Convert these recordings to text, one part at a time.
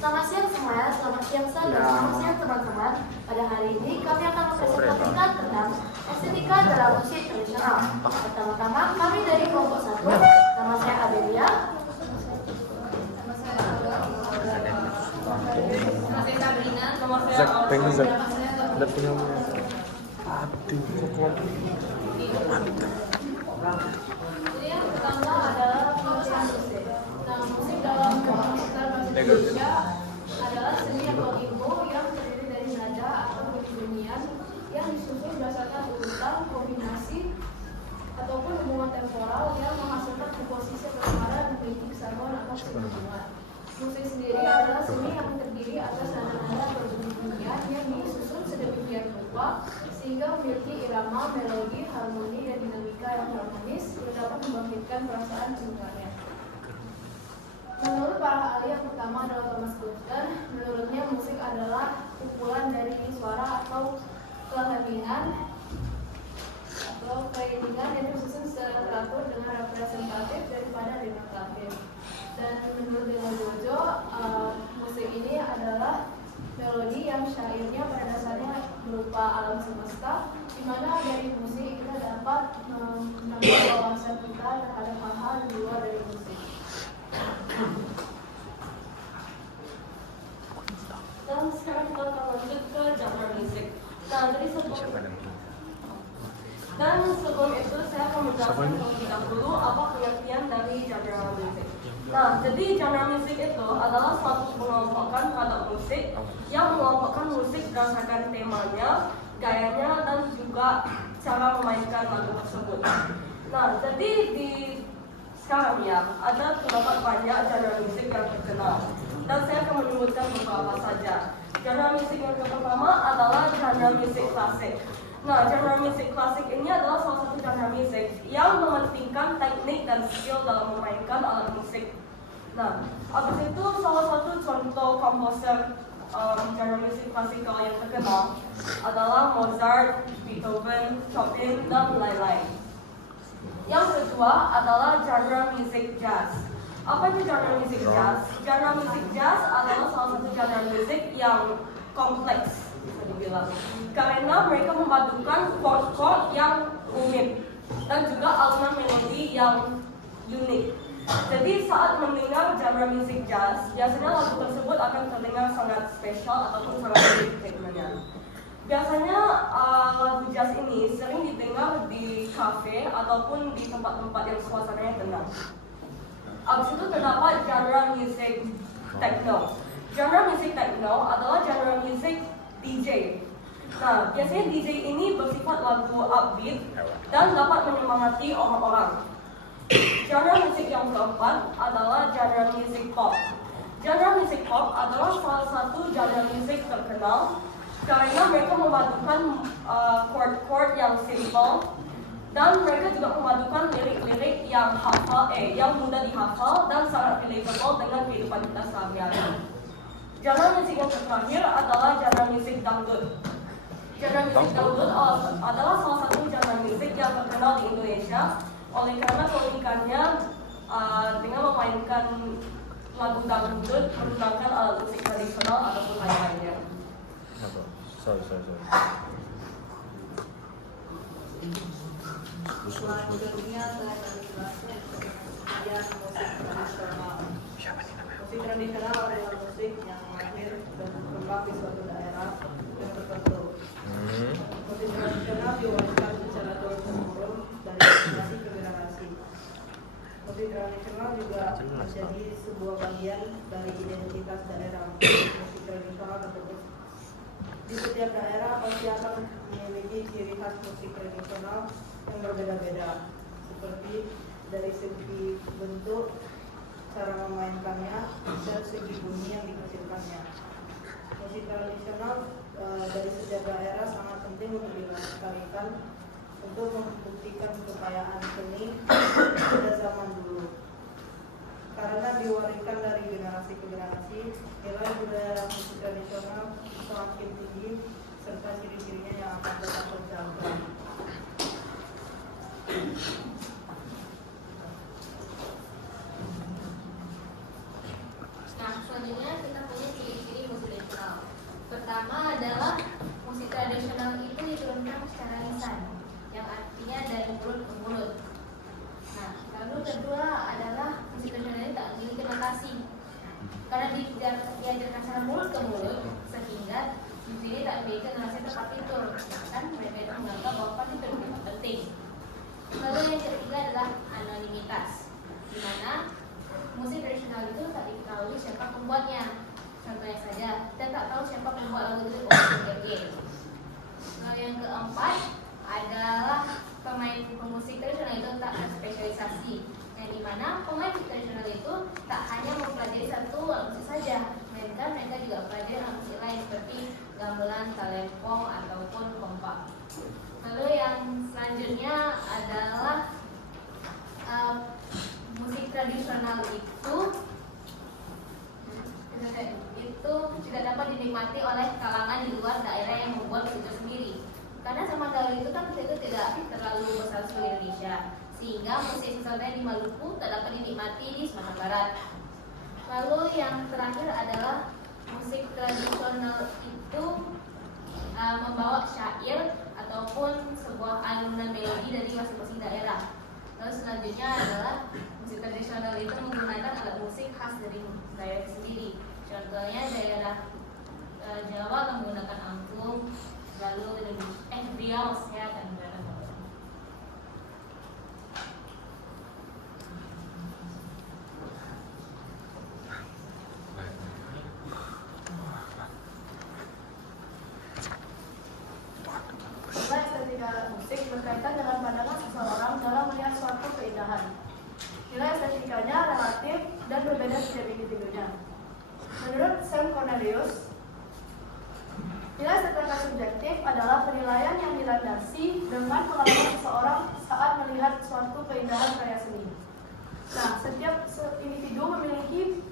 Selamat siang semuanya, selamat siang saya dan selamat siang teman-teman. Pada hari ini kami akan mempresentasikan tentang estetika dalam musik tradisional. Pertama-tama kami dari kelompok 1, nama saya Adelia. Nama saya Alda. Nama saya Sabrina. Nama saya Alda. Nama saya Ada punya aduh kok kelompok Jadi yang pertama adalah pengertian musik. Nah, musik dalam bahasa Indonesia adalah seni atau ilmu yang terdiri dari nada atau bunyi-bunyian yang disusun berdasarkan urutan, kombinasi, ataupun hubungan temporal yang menghasilkan komposisi perkara memiliki kesatuan atau keseimbangan. Musik sendiri adalah seni yang terdiri atas nada-nada atau bunyi-bunyian yang disusun sedemikian rupa sehingga memiliki irama, melodi, harmoni, dan dinamika yang harmonis yang dapat membangkitkan perasaan pendengarnya. Menurut para ahli, yang pertama adalah Thomas Clifton. Menurutnya musik adalah kumpulan dari suara atau keheningan yang disusun secara teratur dengan representatif daripada denotatif. Dan menurut Dino Jojo, musik ini adalah melodi yang syairnya pada dasarnya berupa alam semesta, di mana dari musik kita dapat menambah wawasan kita terhadap hal-hal di luar dari musik. Dan sekarang kita akan lanjut ke genre musik. Nah, jadi sebelum itu saya akan menjelaskan terlebih dahulu apa pengertian dari genre musik. Nah, jadi genre musik itu adalah suatu pengelompokan terhadap musik yang mengelompokkan musik berdasarkan temanya, gayanya, dan juga cara memainkan lagu tersebut. Nah, jadi di sekarang ya, ada terdapat banyak genre musik yang terkenal, dan saya akan menyebutkan beberapa saja. Genre musik yang pertama adalah genre musik klasik. Nah, genre musik klasik ini adalah salah satu genre musik yang mementingkan teknik dan skill dalam memainkan alat musik. Nah, habis itu salah satu contoh komposer genre musik klasikal yang terkenal adalah Mozart, Beethoven, Chopin, dan lain-lain. Yang kedua adalah genre musik jazz. Apa itu genre musik jazz? Genre musik jazz adalah salah satu genre musik yang kompleks, bisa dibilang, karena mereka memadukan chord-chord yang rumit dan juga alunan melodi yang unik. Jadi saat mendengar genre musik jazz, biasanya lagu tersebut akan terdengar sangat spesial ataupun sangat unik ritmenya. Biasanya lagu jazz ini sering didengar di kafe ataupun di tempat-tempat yang suasananya tenang. Abis itu terdapat genre musik techno. Genre musik techno adalah genre musik DJ. Nah, biasanya DJ ini bersifat lagu upbeat dan dapat menyemangati orang-orang. Genre musik yang keempat adalah genre musik pop. Genre musik pop adalah salah satu genre musik terkenal karena mereka memadukan chord-chord yang simple, dan mereka juga memadukan lirik-lirik yang mudah dihafal dan sangat relatable dengan kehidupan kita sehari-hari. Genre musik yang terakhir adalah genre musik dangdut. Genre musik dangdut adalah salah satu genre musik yang terkenal di Indonesia oleh karena keunikannya dengan memainkan lagu dangdut menggunakan alat musik tradisional ataupun lain-lainnya. Sorry. Selanjutnya saya akan menjelaskan pengertian musik tradisional. Musik tradisional adalah musik yang lahir dan berkembang di suatu daerah yang tertentu. Musik tradisional diwariskan secara turun-temurun dari generasi ke generasi. Musik tradisional juga menjadi sebuah bagian dari identitas daerah. Musik tradisional tersebut di setiap daerah pasti akan memiliki ciri khas musik tradisional yang berbeda-beda, seperti dari segi bentuk, cara memainkannya, dan segi bunyi yang dihasilkannya. Musik tradisional dari setiap daerah sangat penting untuk dilestarikan untuk membuktikan kekayaan seni pada zaman dulu. Karena diwariskan dari generasi ke generasi, nilai budaya musik tradisional semakin tinggi serta ciri-cirinya yang akan tetap terjaga. Nah, selanjutnya kita punya diajarkan secara mulut ke mulut, sehingga musik ini tak memiliki narasi atau partitur. Bahkan mereka itu menganggap bahwa partitur itu penting. Lalu yang ketiga adalah anonimitas, di mana musik tradisional itu tak diketahui siapa pembuatnya. Contohnya saja, kita tak tahu siapa pembuat lagu itu OSTG. Lalu yang keempat adalah pemain pemusik tradisional itu tak berspesialisasi, yang dimana pemain musik tradisional itu tak hanya mempelajari satu alat musik saja, melainkan mereka juga mempelajari alat musik lain seperti gamelan, talempong, ataupun kompak. Lalu yang selanjutnya adalah musik tradisional itu tidak dapat dinikmati oleh kalangan di luar daerah yang membuat musik itu sendiri. Karena zaman dahulu itu kan musik itu tidak terlalu besar seluruh Indonesia, sehingga musik sebenarnya di Maluku tak dapat dinikmati di Sumatera Barat. Lalu yang terakhir adalah musik tradisional itu membawa syair ataupun sebuah alunan melodi dari masing-masing daerah. Lalu selanjutnya adalah musik tradisional itu menggunakan alat musik khas dari daerah sendiri. Contohnya daerah Jawa menggunakan angklung, lalu Riau saya akan menggunakan gamelan. Estetika musik berkaitan dengan pandangan seseorang dalam melihat suatu keindahan. Nilai estetikanya relatif dan berbeda setiap individunya. Menurut Sam Cornelius, nilai estetika subjektif adalah penilaian yang dilandasi dengan pengalaman seseorang saat melihat suatu keindahan karya seni. Nah, setiap individu memiliki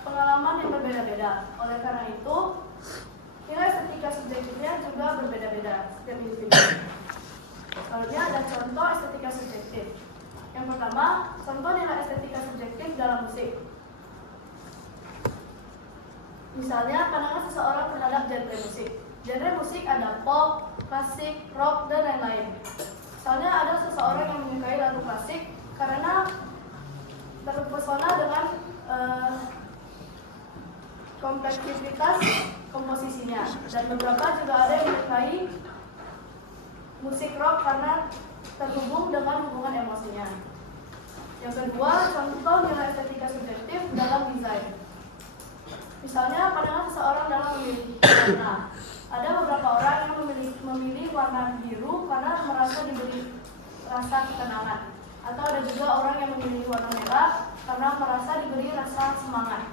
pengalaman yang berbeda-beda. Oleh karena itu, nilai estetika subjektifnya juga berbeda-beda setiap individu. Selanjutnya ada contoh estetika subjektif. Yang pertama, contoh nilai estetika subjektif dalam musik. Misalnya, pandangan seseorang terhadap genre musik. Genre musik ada pop, klasik, rock, dan lain-lain. Misalnya ada seseorang yang menyukai lagu klasik karena terpesona dengan kompleksitas komposisinya. Dan beberapa juga ada yang menyukai musik rock karena terhubung dengan hubungan emosinya. Yang kedua, contoh nilai estetika subjektif dalam desain. Misalnya, pandangan seseorang dalam memilih warna. Ada beberapa orang yang memilih warna biru karena merasa diberi rasa ketenangan. Atau ada juga orang yang memilih warna merah karena merasa diberi rasa semangat.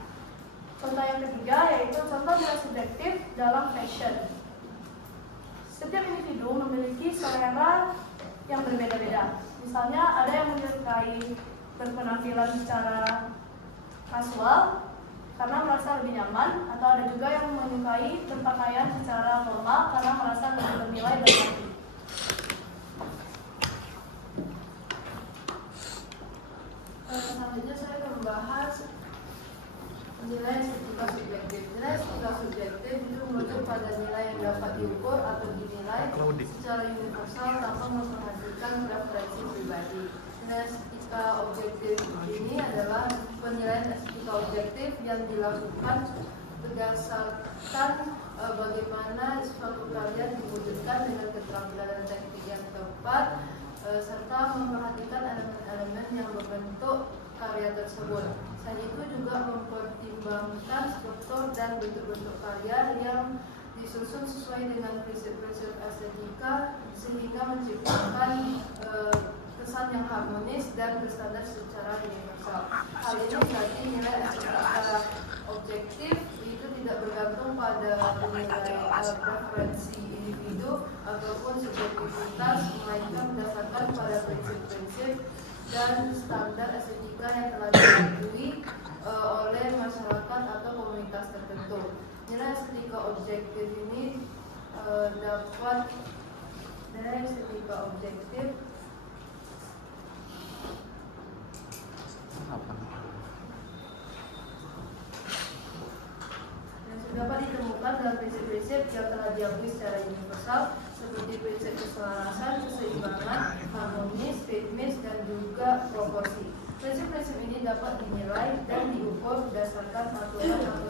Contoh yang ketiga yaitu contoh nilai subjektif dalam fashion. Setiap individu memiliki selera yang berbeda-beda. Misalnya, ada yang menyukai berpenampilan secara kasual karena merasa lebih nyaman, atau ada juga yang menyukai berpakaian secara formal karena merasa lebih bernilai dan rapi. Selanjutnya saya akan membahas nilai estetika subjektif. Nilai estetika subjektif itu merujuk pada nilai yang dapat diukur atau dinilai secara universal tanpa memperhatikan preferensi pribadi. Nilai estetika objektif ini adalah penilaian estetika objektif yang dilakukan berdasarkan bagaimana suatu karya diwujudkan dengan keterampilan dan teknik yang tepat, serta memperhatikan elemen-elemen yang membentuk karya tersebut. Selain itu juga mempertimbangkan struktur dan bentuk-bentuk karya yang disusun sesuai dengan prinsip-prinsip estetika sehingga menciptakan kesan yang harmonis dan berstandar secara universal. Hal ini berarti nilai estetika objektif itu tidak bergantung pada nilai preferensi individu ataupun subjektivitas, melainkan berdasarkan pada prinsip-prinsip dan standar estetika yang telah diakui oleh masyarakat atau komunitas tertentu. Nilai estetika objektif ini dapat nilai estetika objektif dapat ditemukan dalam prinsip-prinsip yang telah diakui secara universal seperti prinsip keselarasan, keseimbangan, harmonis, ritmis, dan juga proporsi. Prinsip-prinsip ini dapat dinilai dan diukur berdasarkan aturan atau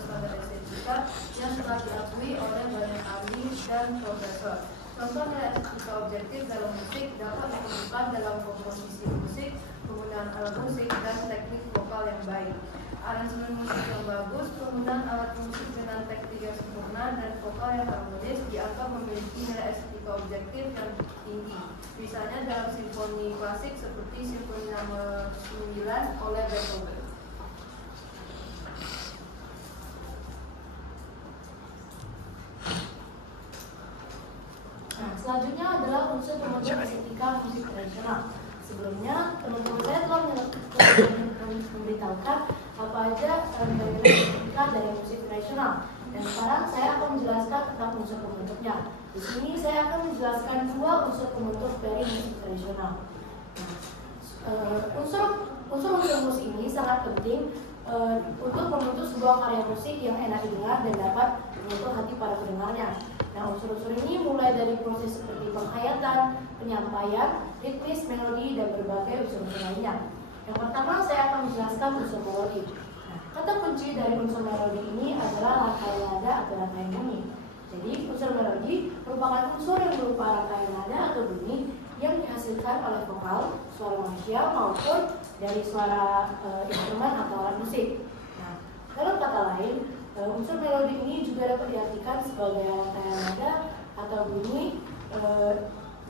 kompresor. Contoh nilai estetika objektif dalam musik dapat ditemukan dalam komposisi musik, penggunaan alat musik, dan teknik vokal yang baik. Aransemen musik yang bagus, penggunaan alat musik dengan teknik yang sempurna, dan vokal yang harmonis dianggap memiliki nilai estetika objektif yang tinggi. Misalnya dalam simfoni klasik seperti Simfoni nomor 9 oleh Beethoven. Nah, selanjutnya adalah unsur pembentuk estetika musik tradisional. Sebelumnya, teman-teman saya telah memberitahukan apa aja bagian estetika dari musik tradisional. Dan sekarang saya akan menjelaskan tentang unsur pembentuknya. Di sini saya akan menjelaskan dua unsur pembentuk dari musik tradisional. Unsur-unsur musik ini sangat penting untuk membentuk sebuah karya musik yang enak didengar dan dapat menyentuh hati para pendengarnya. Nah, unsur-unsur ini mulai dari proses seperti penghayatan, penyampaian, ritmis, melodi, dan berbagai unsur-unsur lainnya. Yang pertama, saya akan menjelaskan unsur melodi. Nah, kata kunci dari unsur melodi ini adalah rangkaian nada atau rangkaian bunyi. Jadi, unsur melodi merupakan unsur yang berupa rangkaian nada atau bunyi yang dihasilkan oleh vokal, suara manusia, maupun dari suara instrumen atau alat musik. Nah, dalam kata lain, unsur melodi ini juga dapat diartikan sebagai rangkaian nada atau bunyi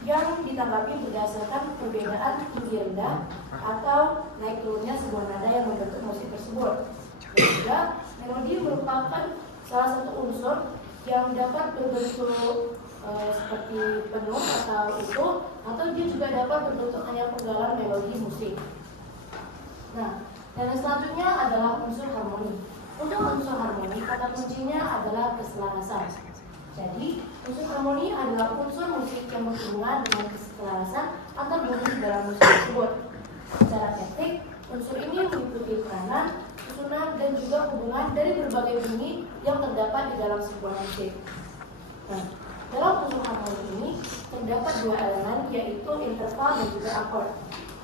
yang ditanggapi berdasarkan perbedaan tinggi rendah atau naik turunnya sebuah nada yang membentuk musik tersebut. Dan juga melodi merupakan salah satu unsur yang dapat berbentuk seperti penuh atau utuh, atau dia juga dapat berbentuk hanya penggalan melodi musik. Nah, dan selanjutnya adalah unsur harmoni. Untuk unsur harmoni, kata kuncinya adalah keselarasan. Jadi, unsur harmoni adalah unsur musik yang berhubungan dengan keselarasan antar bunyi dalam musik tersebut. Secara teknik, unsur ini meliputi peranan, susunan, dan juga hubungan dari berbagai bunyi yang terdapat di dalam sebuah musik. Nah, dalam unsur harmoni ini terdapat dua elemen, yaitu interval dan juga akord.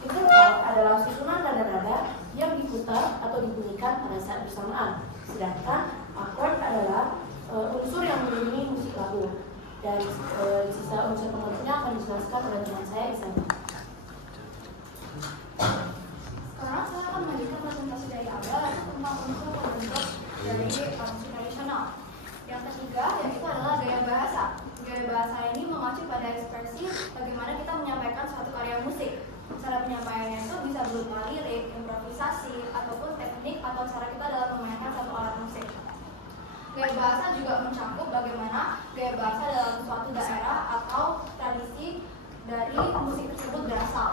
Interval adalah susunan nada-nada yang diputar atau dibunyikan pada saat bersamaan. Sedangkan akord adalah unsur yang mengiringi musik lagu. Dan sisa unsur pembentuknya akan dijelaskan oleh teman saya di sana. Sekarang saya akan melanjutkan presentasi dari awal tentang unsur pembentuk dari musik tradisional. Yang ketiga yaitu adalah gaya bahasa. Gaya bahasa ini mengacu pada ekspresi bagaimana kita menyampaikan suatu karya musik. Cara penyampaiannya itu bisa berupa lirik, improvisasi, ataupun teknik atau cara kita dalam memainkan satu alat musik. Gaya bahasa juga mencakup bagaimana gaya bahasa dalam suatu daerah atau tradisi dari musik tersebut berasal.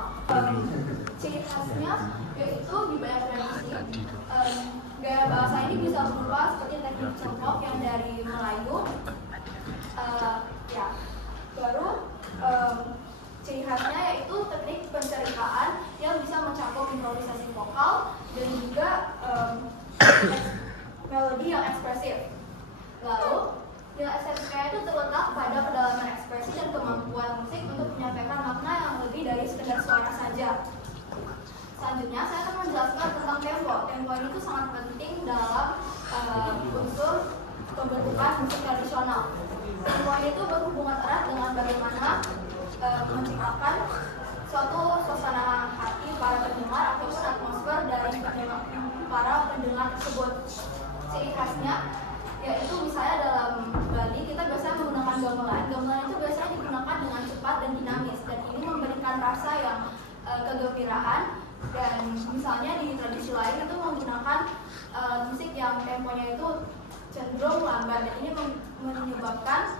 Ciri khasnya yaitu di banyak tradisi. Gaya bahasa ini bisa berupa seperti teknik cengkok yang dari Melayu. Ciri khasnya yaitu teknik penceritaan yang bisa mencakup improvisasi vokal dan juga melodi yang ekspresif. Lalu, nilai estetika itu terletak pada kedalaman ekspresi dan kemampuan musik untuk menyampaikan makna yang lebih dari sekedar suara saja. Selanjutnya, saya akan menjelaskan tentang tempo. Tempo ini tuh sangat penting dalam unsur pembentukan musik tradisional. Tempo ini tuh berhubungan erat dengan bagaimana menciptakan suatu suasana hati para pendengar ataupun atmosfer dari para pendengar tersebut. Ciri khasnya yaitu misalnya dalam Bali kita biasanya menggunakan gamelan. Gamelan itu biasanya digunakan dengan cepat dan dinamis, dan ini memberikan rasa yang kegembiraan. Dan misalnya di tradisi lain itu menggunakan musik yang temponya itu cenderung lambat, dan ini menyebabkan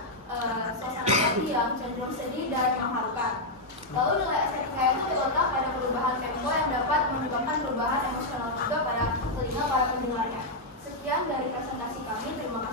suasana hati yang cenderung sedih dan mengharukan. Lalu nilai estetika itu terletak pada perubahan tempo yang dapat menyebabkan perubahan emosional juga pada telinga para pendengarnya. Sekian dari presentasi kami, terima kasih.